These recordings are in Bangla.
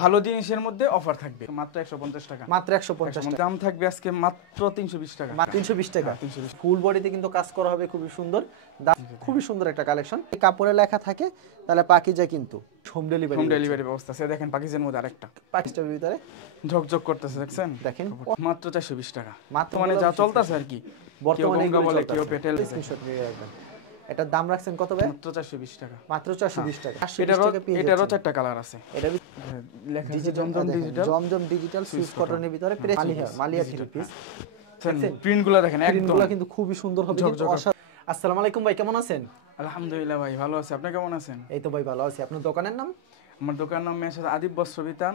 ভালো জিনিসের মধ্যে অফার থাকবে মাত্র 150 টাকা। মাত্র 150 টাকা। দাম থাকবে আজকে মাত্র 320 টাকা। মাত্র 320 টাকা। ফুল বডিতে কিন্তু কাজ করা হবে, খুবই সুন্দর। খুবই সুন্দর একটা কালেকশন। এই কাপড়ে লেখা থাকে তাহলে পাকিজা, কিন্তু হোম ডেলিভারি ব্যবস্থা আছে। দেখেন পাকিজের মধ্যে আরেকটা পাকিস্তানের ভিতরে ঝকঝক করতেছে, দেখছেন? দেখেন মাত্র 420 টাকা। মাত্র মানে যা চলতেছে আর কি, বর্তমানে কেউ বলে কেউ পেটেল। স্ক্রিনশট নিয়ে রাখবেন। এটার দাম রাখছেন কত ভাই? মাত্র 420 টাকা। মাত্র 420 টাকা। এটারও 4টা কালার আছে। এটা লেখা আছে জমজম ডিজিটাল সুইস কটনের ভিতরে মালিয়া থ্রি পিস। প্রিন্টগুলো দেখেন, প্রিন্টগুলো কিন্তু খুবই সুন্দর হবে। আসসালামু আলাইকুম ভাই, কেমন আছেন? আলহামদুলিল্লাহ ভাই, ভালো আছি। আপনি কেমন আছেন? এই তো ভাই ভালো আছি। আপনার দোকানের নাম? আমার দোকানের নাম মেসাজ আদিব বস্ত্র বিতান।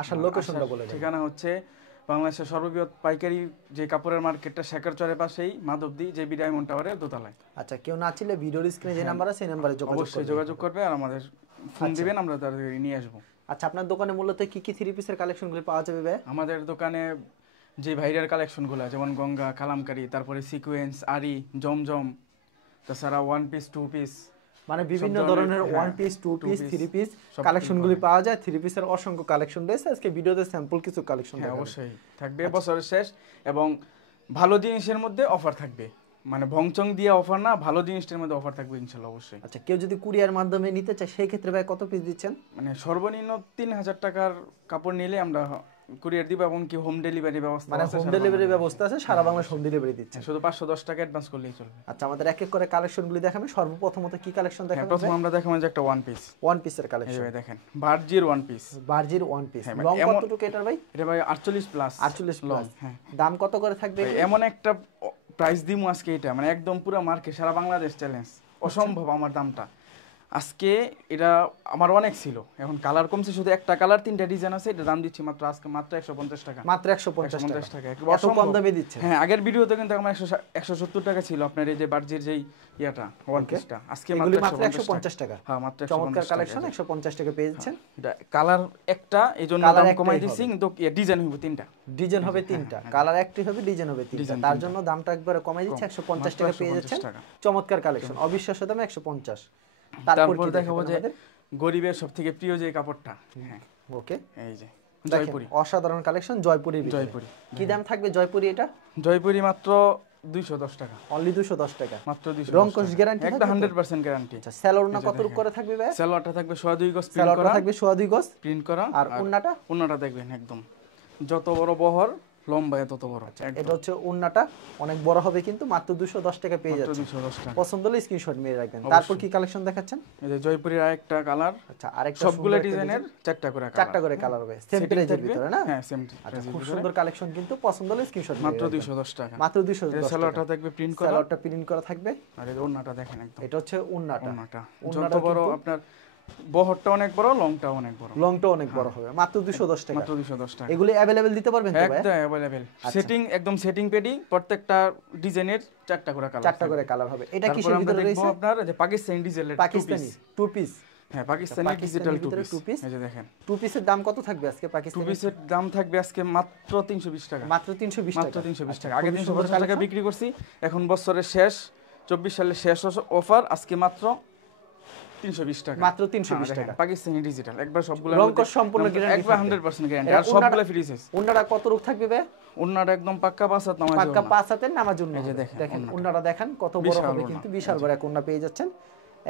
আসার লোকেশনটা বলে দেন। ঠিকানা হচ্ছে বাংলাদেশের সর্ববৃহৎ পাইকারি যে কাপড়ের মার্কেটটা শেখরচরের পাশেই, মাধবদী জেবি ডায়মন্ড টাওয়ারের দোতলায়। আচ্ছা, কেউ না চিনলে ভিডিওর স্ক্রিনে যে নাম্বার আছে সেই নাম্বারে অবশ্যই যোগাযোগ করবে আর আমাদের ফোন দিবেন, আমরা তাড়াতাড়ি নিয়ে আসবো। আচ্ছা, আপনার দোকানে মূলত কি কি থ্রি পিসের কালেকশনগুলো পাওয়া যাবে ভাই? আমাদের দোকানে যে ভাইরাল কালেকশনগুলো, যেমন গঙ্গা, কালামকারী, তারপরে সিকোয়েন্স, আরি, জমজম, তাছাড়া ওয়ান পিস, টু পিস, মানে বিভিন্ন ধরনের one piece, two piece, three piece কালেকশনগুলি পাওয়া যায়। থ্রি পিসের অসংখ্য কালেকশন রয়েছে। আজকে ভিডিওতে স্যাম্পল কিছু কালেকশন দেখাবো। অবশ্যই থাকবে বছরের শেষ, এবং ভালো জিনিসের মধ্যে অফার থাকবে। মানে ভংচং দিয়ে অফার না, ভালো জিনিসটার মধ্যে অফার থাকবে ইনশাআল্লাহ অবশ্যই। আচ্ছা, কেউ যদি কুরিয়ার মাধ্যমে নিতে চায় সেই ক্ষেত্রে ভাই কত পিস দিচ্ছেন? মানে সর্বনিম্ন 3000 টাকার কাপড় নিলে আমরা কুরিয়ার দিব, এবং কি হোম ডেলিভারি ব্যবস্থা আছে। মানে হোম ডেলিভারি ব্যবস্থা আছে, সারা বাংলাদেশ হোম ডেলিভারি দিচ্ছে। শুধু 510 টাকা অ্যাডভান্স করলেই চলবে। আচ্ছা, আমাদের এক এক করে কালেকশনগুলি দেখাবেন। সর্বপ্রথমত কি কালেকশন দেখাবেন? প্রথম আমরা দেখাবো যে একটা ওয়ান পিস। ওয়ান পিসের কালেকশন এই দেখেন, বার্জির ওয়ান পিস। বার্জির ওয়ান পিস। লং কতটুকু এটার ভাই? এটা ভাই 48 প্লাস। 48 প্লাস। হ্যাঁ। দাম কত করে থাকবে? এমন একটা প্রাইস দিমু আজকে, এটা মানে একদম পুরো মার্কেট, সারা বাংলাদেশ চ্যালেঞ্জ, অসম্ভব আমার দামটা আজকে। এটা আমার অনেক ছিল, এখন কালার কমছে, শুধু একটা কালার 3টা ডিজাইন আছে। এটা দাম দিচ্ছি মাত্র আজকে মাত্র 150 টাকা। মাত্র 150 টাকা। এত কম দামে দিচ্ছে। হ্যাঁ, আগের ভিডিওতে কিন্তু আমার 170 টাকা ছিল আপনার এই যে বার্জির যেই ইয়াটা ওয়ান পিসটা, আজকে মাত্র 150 টাকা। হ্যাঁ, মাত্র 150 চমৎকার কালেকশন, 150 টাকা পেয়ে যাচ্ছেন। এটা কালার একটা, এইজন্য দাম কমাই দিছি, কিন্তু ডিজাইন হবে 3টা। ডিজাইন হবে 3টা, কালার একটি হবে, ডিজাইন হবে 3টা। তার জন্য দামটা একবারে কমাই দিচ্ছে, 150 টাকা পেয়ে যাচ্ছেন। চমৎকার কালেকশন, অবিশ্বাস্য দামে 150। তারপর দেখাবো যে গরিবের সবথেকে প্রিয় যে কাপড়টা। হ্যাঁ, ওকে, এই যে জয়পুরি, অসাধারণ কালেকশন। জয়পুরি কি দাম থাকবে জয়পুরি? এটা জয়পুরি মাত্র 210 টাকা। অনলি 210 টাকা, মাত্র 210। রং কোশ গ্যারান্টি একদম 100% গ্যারান্টি। আচ্ছা, সেলরনা কত রূপ করে থাকবে ভাই? সেলরটা থাকবে 2.5 গজ প্রিন্ট সেলরটা করা, থাকবে 2.5 গজ প্রিন্ট করা। আর ওন্নাটা দেখবেন একদম যত বড় বহর, লম্বা তত বড়। এটা হচ্ছে ওন্নাটা, অনেক বড় হবে, কিন্তু মাত্র 210 টাকা পেয়ে যাচ্ছে। 210 টাকা। পছন্দ হলে স্ক্রিনশট নিয়ে রাখবেন। তারপর কি কালেকশন দেখাচ্ছেন? এই যে জয়পুরির আরেকটা কালার। আচ্ছা, আরেকটা সবগুলো ডিজাইনের 4টা করে কালার। 4টা করে কালার হবে, সেম প্রাইজের ভিতরে না? হ্যাঁ, সেম। আচ্ছা, খুব সুন্দর কালেকশন, কিন্তু পছন্দ হলে স্ক্রিনশট মাত্র 210 টাকা। মাত্র 210 টাকা। সেলরটা থাকবে প্রিন্ট করা, সেলরটা প্রিন্ট করা থাকবে। আর এই ওন্নাটা দেখেন একদম। এটা হচ্ছে ওন্নাটা। যত বড় আপনার বহরটা অনেক বড়, লংটা অনেক বড়। লংটা অনেক বড় হবে, মাত্র 210 টাকা। মাত্র 210 টাকা। এগুলি अवेलेबल দিতে পারবেন তো ভাই? একদম अवेलेबल। সেটিং একদম সেটিং পেডি, প্রত্যেকটা ডিজাইনের 4টা করে কালার। 4টা করে কালার হবে। এটা কিসের ভিতরে রয়েছে? আপনার যে Pakistani digital Pakistani two piece. হ্যাঁ, পাকিস্তানি ডিজিটাল টু পিস। এই যে দেখেন, টু পিসের দাম কত থাকবে আজকে? পাকিস্তানি টু পিসের দাম থাকবে আজকে মাত্র 320 টাকা। মাত্র 320 টাকা। মাত্র 320 টাকা। আগে 350 টাকা বিক্রি করছি, এখন বছরের শেষ 24 সালের শেষ অফার, আজকে মাত্র 320 টাকা। মাত্র 320 টাকা। পাকিস্তানি ডিজিটাল একবার সবগুলো রং কোশ সম্পূর্ণ গ্যারান্টি, একবার 100% গ্যারান্টি, আর সবগুলো ফ্রি সাইজ। ওন্নাটা কত রূপ থাকবে ভাই? ওন্নাটা একদম পাক্কা 5 হাত নামাজ, পাক্কা 5 হাতের নামাজ ওন্না। এই যে দেখেন ওন্নাটা দেখেন কত বড় হবে, কিন্তু বিশাল বড় এক ওন্না পেয়ে যাচ্ছেন।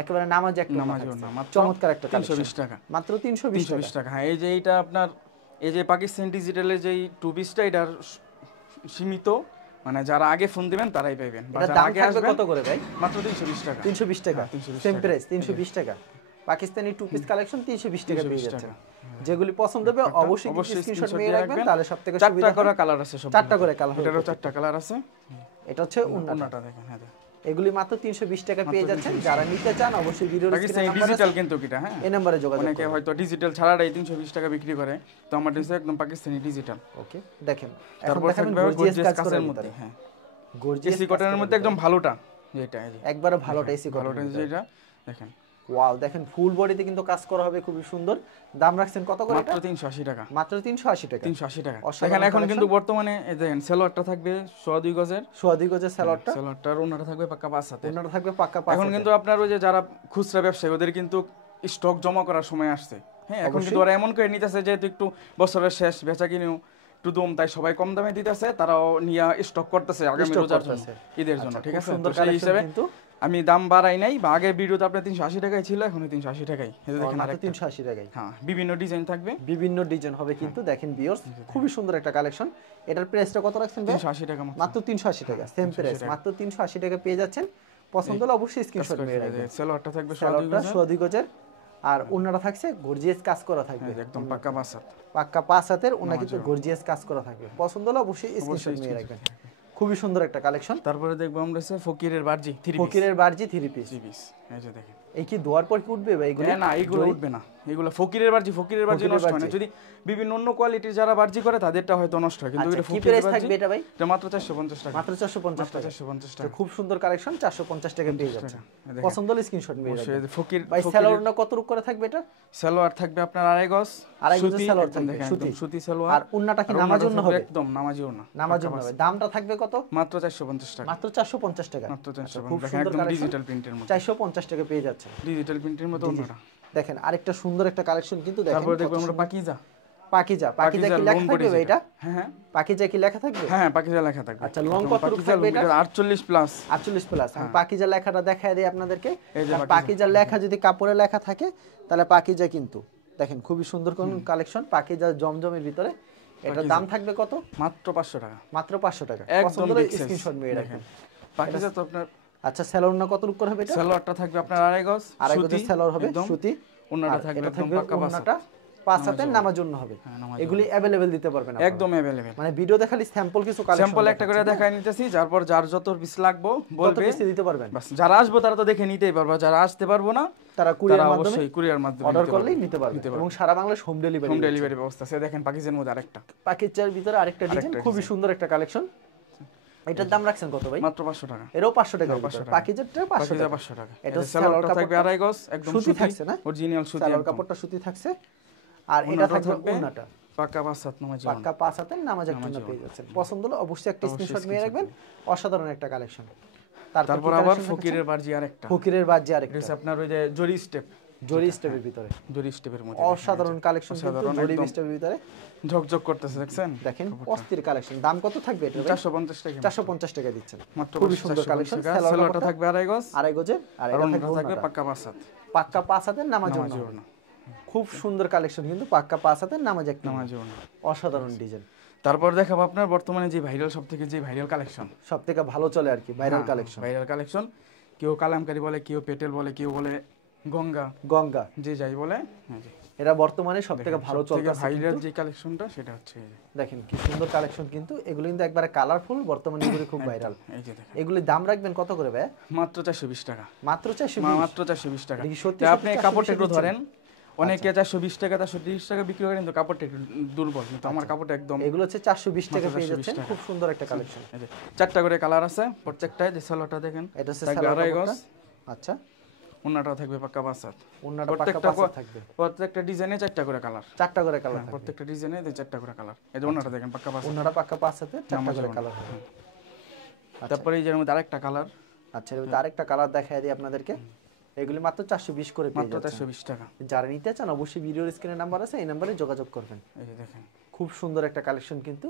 একেবারে নামাজ একটা ওন্না। চমৎকার একটা কালেকশন। 320 টাকা। মাত্র 320 টাকা। হ্যাঁ, এই যে এইটা আপনার এই যে পাকিস্তানি ডিজিটালের যেই টু পিসটা, এটার সীমিত, মানে যারা আগে ফোন দিবেন তারাই পাবেন। এটা দাম থাকবে কত করে ভাই? মাত্র 320 টাকা। 320 টাকা, সেম প্রাইস 320 টাকা। পাকিস্তানি টু পিস কালেকশন 320 টাকা পেয়ে যাচ্ছে। যেগুলি পছন্দ হবে অবশ্যই স্ক্রিনশট নিয়ে রাখবেন, তাহলে সবথেকে সুবিধা। 4টা করে কালার আছে, সব 4টা করে কালার। এটারও 4টা কালার আছে। এটা হচ্ছে ওন্নাটা দেখেন। হ্যাঁ, এগুলি মাত্র 320 টাকা পেয়ে যাচ্ছেন। যারা নিতে চান অবশ্যই ভিডিওর স্ক্রিনে নাম্বার আছে, ডিজিটাল কিন্তু কিটা। হ্যাঁ, এই নম্বরে যোগাযোগ করুন। অনেকে হয়তো ডিজিটাল ছাড়াই 320 টাকা বিক্রি করে, তো আমার কাছে একদম পাকিস্তানি ডিজিটাল। ওকে, দেখেন এখন দেখাবেন গর্জিয়াস কাজের মধ্যে। হ্যাঁ, গর্জিয়াস কটনের মধ্যে একদম ভালোটা, যেটা একবারে ভালোটা এসি ভালোটা যেটা দেখেন। ওয়াও, দেখেন ফুল বডিতে কিন্তু কাজ করা হবে, খুবই সুন্দর। দাম রাখছেন কত করে? মাত্র 380 টাকা। মাত্র 380 টাকা। 380 টাকা। দেখেন এখন কিন্তু বর্তমানে এই দেখেন সেলরটা থাকবে 2.5 গজের। 2.5 গজের সেলরটা। সেলরটার ওন্নাটা থাকবে পাক্কা 5 হাতে। ওন্নাটা থাকবে পাক্কা 5 হাতে। এখন কিন্তু আপনার ওই যে যারা খুচরা ব্যবসায়ী, ওদের কিন্তু স্টক জমা করার সময় আসছে। হ্যাঁ এখন কিন্তু ওরা এমন করে নিতেছে যেহেতু একটু বছরের শেষ বেচা কিনেও একটু দম, তাই সবাই কম দামে দিতেছে, তারাও নিয়ে স্টক করতেছে আগামী রোজার জন্য, ঈদের জন্য। ঠিক আছে, তো সেই হিসেবে আমি দাম বাড়াই নাই, বা আগের ভিডিওতে আপনার 380 টাকায় ছিল, এখন 380 টাকায়। দেখেন মাত্র 380 টাকায়। হ্যাঁ, বিভিন্ন ডিজাইন থাকবে, বিভিন্ন ডিজাইন হবে কিন্তু। দেখেন ভিউয়ার্স, খুবই সুন্দর একটা কালেকশন। এটার প্রাইসটা কত রাখছেন ভাই? 380 টাকা মাত্র 380 টাকা, সেম প্রাইস, মাত্র 380 টাকা পেয়ে যাচ্ছেন। পছন্দ হলে অবশ্যই স্ক্রিনশট মেরে রাখবেন। সালোয়ারটা থাকবে সোয়াদি গজের, আর ওন্নাটা থাকছে গর্জিয়াস কাজ করা থাকবে, একদম পাক্কা 5 হাত, পাক্কা 5 হাতের ওন্না, কিন্তু গর্জিয়াস কাজ করা থাকবে। পছন্দ হলে অবশ্যই স্ক্রিনশট মেরে রাখবেন। খুবই সুন্দর একটা কালেকশন। তারপরে দেখবো আমরা ফকিরের বার্জি 3 পিস, ফকিরের বার্জি 3 পিস। এই যে দেখেন, এই কি দোয়ার পর কি উঠবে ভাই এগুলো? না এগুলো উঠবে না, এগুলো ফকিরের বার্জি নষ্ট হয় না। যদি বিভিন্ন অন্য কোয়ালিটির যারা বার্জি করে তাদেরটা হয়তো নষ্ট হয়, কিন্তু এটা ফকিরের বার্জি থাকবে। এটা ভাই এটা মাত্র 450 টাকা, মাত্র 450 টাকা। খুব সুন্দর কালেকশন, 450 টাকা পেয়ে যাচ্ছে। পছন্দ হলে স্ক্রিনশট মেরে রাখবেন। ফকির ভাই সালোয়ার না কত রূপ করে থাকবে এটা? সালোয়ার থাকবে আপনার আড়াই গজ সালোয়ার থাকবে, একদম সুতি সালোয়ার। আর ওন্নাটা কি নামাজি ওন্না হবে? একদম নামাজি ওন্না, নামাজি ওন্না হবে। দামটা থাকবে কত? মাত্র 450 টাকা, মাত্র 450 টাকা, মাত্র 450 খুব টাকা, সুন্দর একদম কালেকশন। ডিজিটাল প্রিন্টের মধ্যে 450 টাকা পেয়ে যাচ্ছে, ডিজিটাল প্রিন্টের মধ্যে ওন্নাটা। দেখেন আরেকটা সুন্দর একটা কালেকশন কিন্তু। দেখেন তারপর দেখব আমরা পাকিজা কি লেখা থাকবে ভাই এটা? হ্যাঁ পাকিজা কি লেখা থাকবে? হ্যাঁ পাকিজা লেখা থাকবে। আচ্ছা, লং কত থাকবে এটা? 48 প্লাস। 48 প্লাস। আমি পাকিজা লেখাটা দেখায় দেই আপনাদেরকে। পাকিজা লেখা যদি কাপড়ে লেখা থাকে তাহলে পাকিজা, কিন্তু দেখেন খুবই সুন্দর কোন কালেকশন, পাকিজা জমজমের ভিতরে। এটার দাম থাকবে কত? মাত্র 500 টাকা, মাত্র 500 টাকা। একদম স্ক্রিনশট মেরে রাখেন। পাকিজা তো আপনার। আচ্ছা, সালোয়ার না কত রূপ করে হবে এটা? সালোয়ারটা থাকবে আপনার আড়াই গজ সালোয়ার হবে সুতি, ওন্নাটা থাকবে একদম পাক্কা ওন্নাটা 5 হাতের নামার জন্য হবে। এগুলি अवेलेबल দিতে পারবেন আপনারা, একদম अवेलेबल। মানে ভিডিও দেখালি স্যাম্পল কিছু কালেকশন, স্যাম্পল একটা করে দেখাই নিতেছি, তারপর যার যত পিস লাগবে বলবে, তত পিস দিতে পারবেন। বাস যারা আসবে তারা তো দেখে নিতেই পারবে, যারা আসতে পারবো না তারা কুরিয়ার মাধ্যমে অর্ডার করলেই নিতে পারবে। এবং সারা বাংলাদেশ হোম ডেলিভারি ব্যবস্থা আছে। দেখেন পাকিজের মধ্যে আরেকটা, পাকিজার ভিতরে আরেকটা ডিজাইন, খুবই সুন্দর একটা কালেকশন। এটার দাম রাখছেন কত ভাই? মাত্র 500 টাকা। এরও 500 টাকা, পাকিজারটা 500 টাকা। এটা সালোয়ারটা থাকবে আড়াই গজ, একদম সুতি থাকছে না? অরিজিনাল সুতি, সালোয়ার কাপড়টা সুতি থাকছে। আর এটা থাকবে ওন্নাটা পাক্কা 5 হাত নামাজ, পাক্কা 5 হাতের নামাজ একটা পেয়ে যাচ্ছেন। পছন্দ হলে অবশ্যই একটা স্ক্রিনশট নিয়ে রাখবেন। অসাধারণ একটা কালেকশন। তারপর আবার ফকিরের বার্জি আরেকটা, এটা আপনার ওই যে জরি স্টেপের ভিতরে, জরি স্টেপের মধ্যে অসাধারণ কালেকশন, জরি স্টেপের ভিতরে ঝকঝক করতেছে, দেখেন অস্থির কালেকশন। দাম কত থাকবে এটা? 450 টাকা, 450 টাকা দিচ্ছেন। মাত্র খুবই সুন্দর কালেকশন। সালোয়ারটা থাকবে আড়াই গজ, আর এটা থাকবে পাক্কা 5 হাত, পাক্কা 5 হাতের নামাজ ওড়না। খুব সুন্দর কালেকশন কিন্তু, পাক্কা 5 হাতের নামাজ ওড়না, অসাধারণ ডিজাইন। তারপর দেখাবো আপনার বর্তমানে যে ভাইরাল, সবথেকে কালেকশন, সবথেকে ভালো চলে আর কি ভাইরাল কালেকশন। কেউ কালামকারী বলে, কেউ পেটেল বলে, কেউ বলে গঙ্গা, যে যাই বলে। এটা বর্তমানে সবথেকে ভালো চলতেছে, ভাইরাল যে কালেকশনটা সেটা হচ্ছে দেখেন কি সুন্দর কালেকশন কিন্তু। এগুলো কিন্তু একবারে কালারফুল, বর্তমানে এগুলো খুব ভাইরাল। এগুলির দাম রাখবেন কত করে ভাই? মাত্র 420 টাকা, মাত্র 420 টাকা। আপনি কাপড়টা একটু ধরেন, অনেকে 420 টাকা 430 টাকা বিক্রি করে, কিন্তু কাপড়টা একটু দুর্বল, কিন্তু আমার কাপড়টা একদম। এগুলো হচ্ছে 420 টাকা পেয়ে যাচ্ছেন। খুব সুন্দর একটা কালেকশন। 4টা করে কালার আছে প্রত্যেকটায়। যে সালোয়ারটা দেখেন, এটা হচ্ছে সালোয়ার গজ। আচ্ছা, ওন্নাটা থাকবে পাক্কা 5 হাত, ওন্নাটা পাক্কা 5 হাত থাকবে। প্রত্যেকটা ডিজাইনে 4টা করে কালার, 4টা করে কালার, প্রত্যেকটা ডিজাইনে 4টা করে কালার। এই যে ওন্নাটা দেখেন পাক্কা 5 হাত, ওন্নাটা পাক্কা 5 হাতে 4টা করে কালার হবে। তারপরে এই যে মধ্যে আরেকটা কালার। আচ্ছা, এর মধ্যে আরেকটা কালার দেখায় দিই আপনাদেরকে। এগুলি মাত্র 420 করে পেয়ে যাচ্ছেন, মাত্র 420 টাকা। যারা নিতে চান অবশ্যই ভিডিওর স্ক্রিনে নাম্বার আছে, এই নম্বরে যোগাযোগ করবেন। এই যে দেখেন খুব সুন্দর একটা কালেকশন কিন্তু,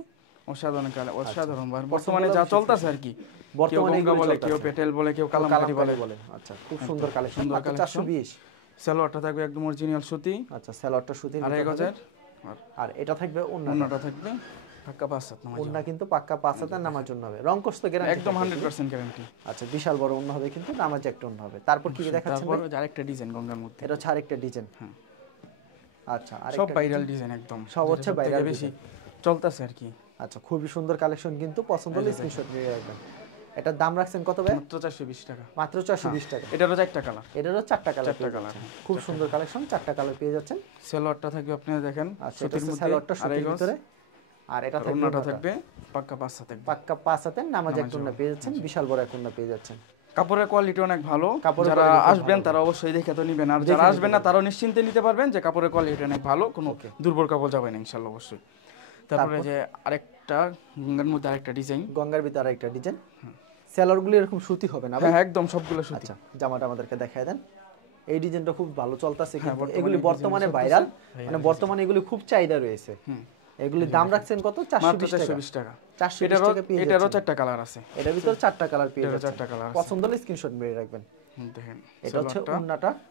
অসাধারণ বর্তমানে যা চলতেছে আর কি। বর্তমানে বলে, কেউ পেটেল বলে, কেউ কালামকারী বলে। আচ্ছা, খুব সুন্দর কালেকশন, মাত্র 420। সালোয়ারটা থাকবে একদম অরিজিনাল সুতি। আচ্ছা, সালোয়ারটা সুতি, আড়াই গজের। আর এটা থাকবে ওন্নাটা থাকবে পাক্কা 5 হাত নামাজ, ওন্না কিন্তু পাক্কা 5 হাতের নামার জন্য হবে। রং কোর্স তো গ্যারান্টি, একদম 100% গ্যারান্টি। আচ্ছা, বিশাল বড় ওন্না হবে কিন্তু, নামাজ একটা ওন্না হবে। তারপর কি দেখাচ্ছেন? তারপর আরেকটা ডিজাইন গঙ্গার মধ্যে, এটা হচ্ছে আরেকটা ডিজাইন। আচ্ছা, আরেকটা সব ভাইরাল ডিজাইন, একদম সব হচ্ছে ভাইরাল, বেশি চলতেছে আর কি। আচ্ছা, খুবই সুন্দর কালেকশন কিন্তু, পছন্দ হলে স্ক্রিনশট নিয়ে রাখবেন। এটার দাম রাখছেন কত ভাই? মাত্র 420 টাকা, মাত্র 420 টাকা। এটারও 4টা কালার, এটারও 4টা কালার। খুব সুন্দর কালেকশন, 4টা কালার পেয়ে যাচ্ছেন। সালোয়ারটা থাকবে আপনারা দেখেন সুতির মধ্যে, সালোয়ারটা সুতির ভিতরে। আর এটা থাকবে পাক্কা 5 হাতে, পাক্কা 5 হাতে নামাজ একটা ওন্না পেয়ে যাচ্ছেন, বিশাল বড় একটা ওন্না পেয়ে যাচ্ছেন। কাপড়ের কোয়ালিটি অনেক ভালো, যারা আসবেন তারা অবশ্যই দেখে তো নেবেন, আর যারা আসবেন না তারাও নিশ্চিন্তে নিতে পারবেন যে কাপড়ের কোয়ালিটি অনেক ভালো, কোনো দুর্বল কাপড় যাবে না ইনশাআল্লাহ অবশ্যই। তারপরে যে আরেকটা গঙ্গার মধ্যে আরেকটা ডিজাইন, গঙ্গার ভিতরে আরেকটা ডিজাইন। সেলরগুলো এরকম সুতি হবে না? হ্যাঁ, একদম সবগুলো সুতি। আচ্ছা, জামাটা আমাদেরকে দেখায় দেন। এই ডিজাইনটা খুব ভালো চলতেছে কিন্তু এগুলি বর্তমানে ভাইরাল, মানে বর্তমানে এগুলি খুব চাহিদা রয়েছে। এগুলির দাম রাখছেন কত? 420 টাকা। 420 টাকা পেয়ে যাচ্ছেন। এটারও 4টা কালার আছে, এটার ভিতর 4টা কালার পেয়ে যাচ্ছেন। 4টা কালার আছে, পছন্দ হলে স্ক্রিনশট মেরে রাখবেন। দেখেন এটা হচ্ছে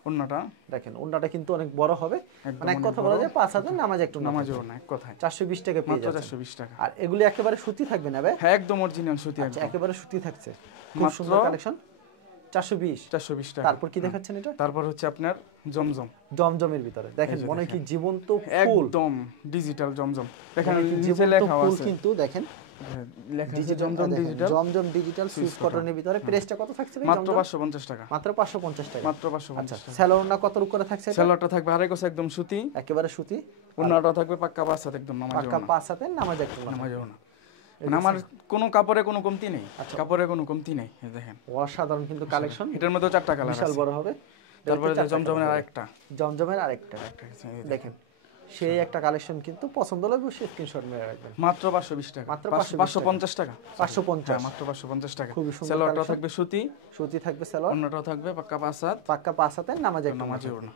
ওন্নাটা দেখেন, ওন্নাটা কিন্তু অনেক বড় হবে, মানে এক কথা বলা যায় 5000 নামাজ একটু নামাজও না, এক কথায় 420 টাকা পেয়ে যাচ্ছেন। 420 টাকা। আর এগুলি একেবারে সুতি থাকবে না ভাই? হ্যাঁ, একদম অরিজিনাল সুতি। আচ্ছা, একেবারে সুতি থাকছে, খুব সুন্দর কালেকশন। 420 টাকা। তারপর কি দেখাচ্ছেন এটা? তারপর হচ্ছে আপনার জমজম, জমজমের ভিতরে দেখেন মনে হয় কি জীবন্ত ফুল, একদম ডিজিটাল জমজম। দেখেন নিচে লেখা আছে কিন্তু দেখেন লেখা আছে জমজম ডিজিটাল, জমজম ডিজিটাল সুইস কটনের ভিতরে। প্রাইসটা কত থাকছে ভাই? মাত্র 550 টাকা। মাত্র 550 টাকা। মাত্র 550 টাকা। সেলোয়ারটা কত করে থাকছে? সেলোয়ারটা থাকবে আড়াই গজ একদম সুতি, একেবারে সুতি। ওন্নাটা থাকবে পাক্কা 5 হাত একদম নামাজ, পাক্কা 5 হাতে নামাজ একটু নামাজও না। মানে আমার কোনো কাপড়ে কোনো কমতি নেই, কাপড়ে কোনো কমতি নেই। দেখেন অসাধারণ কিন্তু কালেকশন। এটার মধ্যে 4টা কালার আছে, বিশাল বড় হবে। তারপরে জমজমের আরেকটা, দেখেন সেই একটা কালেকশন কিন্তু পছন্দ হলে অবশ্যই স্ক্রিনশট মেরে রাখবেন। মাত্র 520 টাকা। মাত্র 550 টাকা। 550, মাত্র 550 টাকা। খুবই সুন্দর। সেলোয়ারটা থাকবে সুতি, সুতি থাকবে সেলোয়ার, ওন্নাটাও থাকবে পাক্কা 5 হাত, পাক্কা 5 হাতে নামাজ একটু নামাজও না।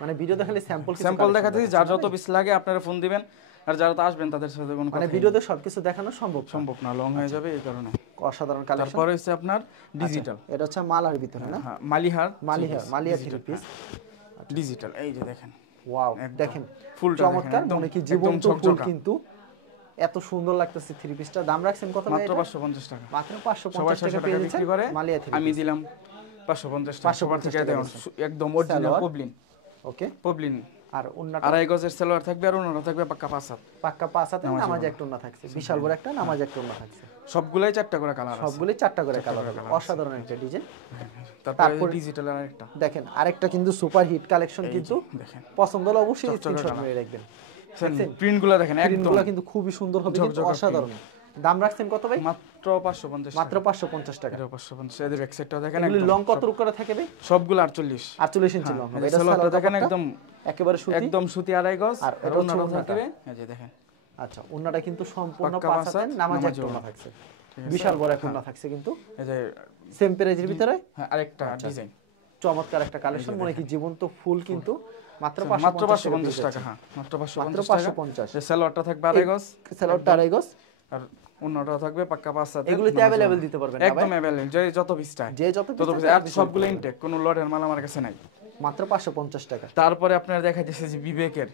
মানে ভিডিও দেখালে স্যাম্পল দেখাতে যার যত পিস লাগে আপনারা ফোন দিবেন, আর যারা তো আসবেন তাদের সাথে কোনো মানে ভিডিওতে সবকিছু দেখানো সম্ভব না, লং হয়ে যাবে এই কারণে। অসাধারণ কালেকশন। তারপরে হচ্ছে আপনার ডিজিটাল, এটা হচ্ছে মালার ভিতরে না? হ্যাঁ, মালিয়া থ্রি পিস ডিজিটাল। এই যে দেখেন, ওয়াও, দেখেন ফুলটা চমৎকার, মনে কি জীবন্ত ফুল কিন্তু এত সুন্দর লাগতেছে থ্রি পিসটা। দাম রাখছেন কত? মাত্র 550 টাকা। মাত্র 550 টাকা পেয়ে যাচ্ছেন মালিয়া থ্রি পিস। আমি দিলাম 550 টাকা। সবার থেকে দেখুন একদম অরিজিনাল পবলিন। ওকে, পবলিন। আর ওন্নাটা আড়াই গজের সেলোয়ার থাকবে, আর ওন্নাটা থাকবে পাক্কা 5 হাত, পাক্কা 5 হাতে নামাজ একটা ওন্না থাকছে, বিশাল বড় একটা নামাজ একটা ওন্না থাকছে। সবগুলাই 4টা করে কালার আছে, সবগুলাই 4টা করে কালার হবে। অসাধারণ একটা ডিজাইন। তারপর ডিজিটাল আরেকটা দেখেন, আরেকটা কিন্তু সুপার হিট কালেকশন কিন্তু। দেখেন পছন্দ হলে অবশ্যই স্ক্রিনশট মেরে রাখবেন। প্রিন্টগুলো দেখেন, প্রিন্টগুলো কিন্তু খুবই সুন্দর হবে, অসাধারণ। দাম রাখছেন কত ভাই? মাত্র 550 টাকা। মাত্র 550 টাকা। এটা 550। এদের ব্যাক সাইডটা দেখেন, এগুলি লং কত করে থাকে ভাই? সবগুলো 48 ইঞ্চি লং হবে। এটা সেলোয়ারটা দেখেন একদম একেবারে সুতি, একদম সুতি আড়াই গজ, আর ওন্নাটা থাকবে এই যে দেখেন। আচ্ছা, ওন্নাটা কিন্তু সম্পূর্ণ 5 হাতে নামাজ একটা ওন্না থাকছে, বিশাল বড় একটা ওন্না থাকছে কিন্তু। এই যে সেম প্রাইজের ভিতরে আরেকটা ডিজাইন, চমৎকার একটা কালেকশন, মনে কি জীবন্ত ফুল কিন্তু। মাত্র 550 টাকা। হ্যাঁ, মাত্র 550 টাকা। সেলোয়ারটা থাকবে আড়াই গজ, সেলোয়ারটা আড়াই গজ, আর ওন্নাটা থাকবে পাক্কা 5 হাত। এগুলিতে अवेलेबल দিতে পারবেন না? একদম अवेलेबल, যে যত পিস চাই, যে যত পিস, আর সবগুলো ইনটেক, কোনো লটের মাল আমার কাছে নাই। মাত্র 550 টাকা। তারপরে আপনারা দেখাইতেছে যে বিবেকের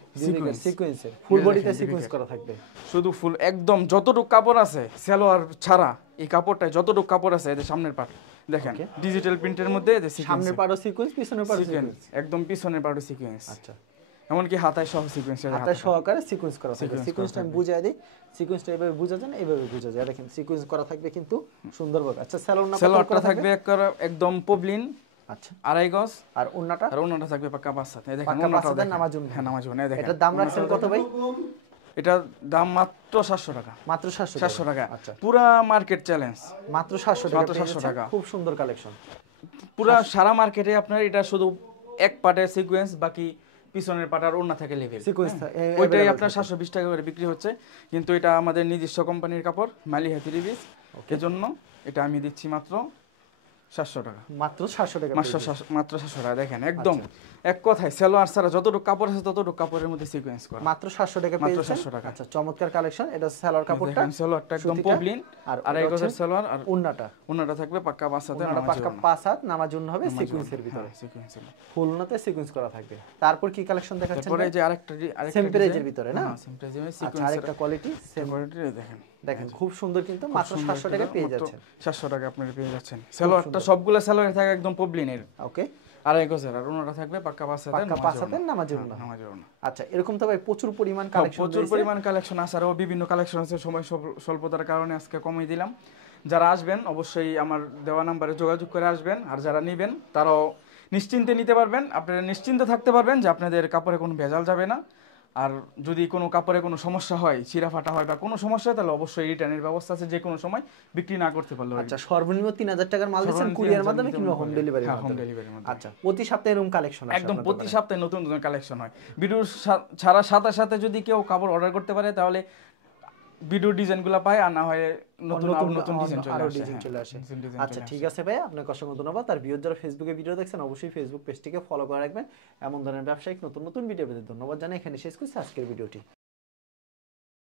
সিকোয়েন্সের ফুল বডিতে সিকোয়েন্স করা থাকবে, শুধু ফুল একদম যতটুকু কাপড় আছে সেলোয়ার ছাড়া, এই কাপড়টায় যতটুকু কাপড় আছে এদের সামনের পাট দেখেন, ডিজিটাল প্রিন্টের মধ্যে এদের সামনের পাটও সিকোয়েন্স, পিছনের পাটও সিকোয়েন্স, একদম পিছনের পাটও সিকোয়েন্স। আচ্ছা, এমনকি হাতায় সহ সিকোয়েন্স, হাতায় সহকারে সিকোয়েন্স করা থাকবে। সিকোয়েন্সটা আমি বুঝিয়ে দিই, সিকোয়েন্সটা এভাবে বুঝা যায়, এইভাবে বুঝা যায়। দেখেন সিকোয়েন্স করা থাকবে কিন্তু সুন্দরভাবে। আচ্ছা, সেলোয়ারটা থাকবে একদম পবলিন, আচ্ছা, আড়াই গজ, আর ওন্নাটা থাকবে পাক্কা 5 হাত। এই দেখেন পাক্কা 5 হাতের নামাজ ওন্না। হ্যাঁ, নামাজ ওন্না। দেখেন এটার দাম রাখছেন কত ভাই? এটা দাম মাত্র 700 টাকা। মাত্র 700 টাকা। আচ্ছা, পুরা মার্কেট চ্যালেঞ্জ, মাত্র 700 টাকা। খুব সুন্দর কালেকশন। পুরা সারা মার্কেটে আপনার এটা শুধু এক পাটের সিকোয়েন্স, বাকি পিছনের পাটার ওন্না থেকে লেভেল সিকোয়েন্স, ওইটাই আপনার 720 টাকা করে বিক্রি হচ্ছে। কিন্তু এটা আমাদের নিজস্ব কোম্পানির কাপড়, মালিহা থ্রি পিস, এজন্য এটা আমি দিচ্ছি মাত্র 700 টাকা। মাত্র 700 টাকা, মাত্র 700 টাকা। দেখেন একদম এক কথায় সেলোয়ার ছাড়া যতটুকু কাপড় আছে ততটুকু কাপড়ের মধ্যে সিকোয়েন্স করা, মাত্র 700 টাকা, মাত্র 700 টাকা। আচ্ছা, চমৎকার কালেকশন। এটা সেলোয়ার কাপড়টা, দেখেন সেলোয়ারটা একদম পবলিন, আর আড়াই গজের সেলোয়ার, আর ওন্নাটা থাকবে পাক্কা 5 হাতে, ওন্নাটা পাক্কা 5 হাত নামাজ জন্য হবে, সিকোয়েন্সের ভিতরে ফুল ওন্নাতে সিকোয়েন্স করা থাকবে। তারপর কি কালেকশন দেখাচ্ছেন? তারপরে যে আরেকটা সেম প্রাইজের ভিতরে না? সেম প্রাইজের সিকোয়েন্স, আরেকটা কোয়ালিটি সেম কোয়ালিটি। দেখেন খুব সুন্দর কিন্তু, মাত্র 700 টাকা পেয়ে যাচ্ছেন। 700 টাকা আপনারা পেয়ে যাচ্ছেন। সেলোয়ারটা সবগুলো সেলোয়ার থাকে একদম পবলিনের, ওকে, আড়াই গজের, আর ওন্নাটা থাকবে পাক্কা 5 হাতে, নামাজের ওন্না। আচ্ছা, এরকম তো ভাই প্রচুর পরিমাণ কালেকশন আছে, আরও বিভিন্ন কালেকশন আছে। সময় স্বল্পতার কারণে আজকে কমিয়ে দিলাম। যারা আসবেন অবশ্যই আমার দেওয়া নাম্বারে যোগাযোগ করে আসবেন, আর যারা নেবেন তারাও নিশ্চিন্তে নিতে পারবেন। আপনারা নিশ্চিন্তে থাকতে পারবেন যে আপনাদের কাপড়ে কোনো ভেজাল যাবে না। আর যদি কোনো কাপড়ে কোনো সমস্যা হয়, ছিঁড়া ফাটা হয় বা কোনো সমস্যা হয়, তাহলে অবশ্যই রিটার্নের ব্যবস্থা আছে, যে কোনো সময় বিক্রি না করতে পারলো। আচ্ছা, সর্বনিম্ন 3000 টাকার মাল দিচ্ছেন কুরিয়ার মাধ্যমে কিংবা হোম ডেলিভারি? হোম ডেলিভারির মাধ্যমে। আচ্ছা, প্রতি সপ্তাহে এরকম কালেকশন আসে? একদম প্রতি সপ্তাহে নতুন নতুন কালেকশন হয়। ভিডিও ছাড়ার সাথে সাথে যদি কেউ কাপড় অর্ডার করতে পারে, তাহলে ভিডিও ডিজাইনগুলো পাই, আর না হয় নতুন নতুন ডিজাইন আরো চলে ডিজাইন আসে। চলে আসে। ডিজাইন আচ্ছা ঠিক আছে ভাই, আপনাকে অসংখ্য ধন্যবাদ। আর ভিউয়ার যারা ফেসবুকে ভিডিও দেখছেন অবশ্যই ফেসবুক পেজটিকে ফলো করে রাখবেন। এমন ধরনের ব্যবসায়িক নতুন নতুন ভিডিও পেতে ধন্যবাদ জানাই এখানে শেষ করছি আজকের ভিডিওটি।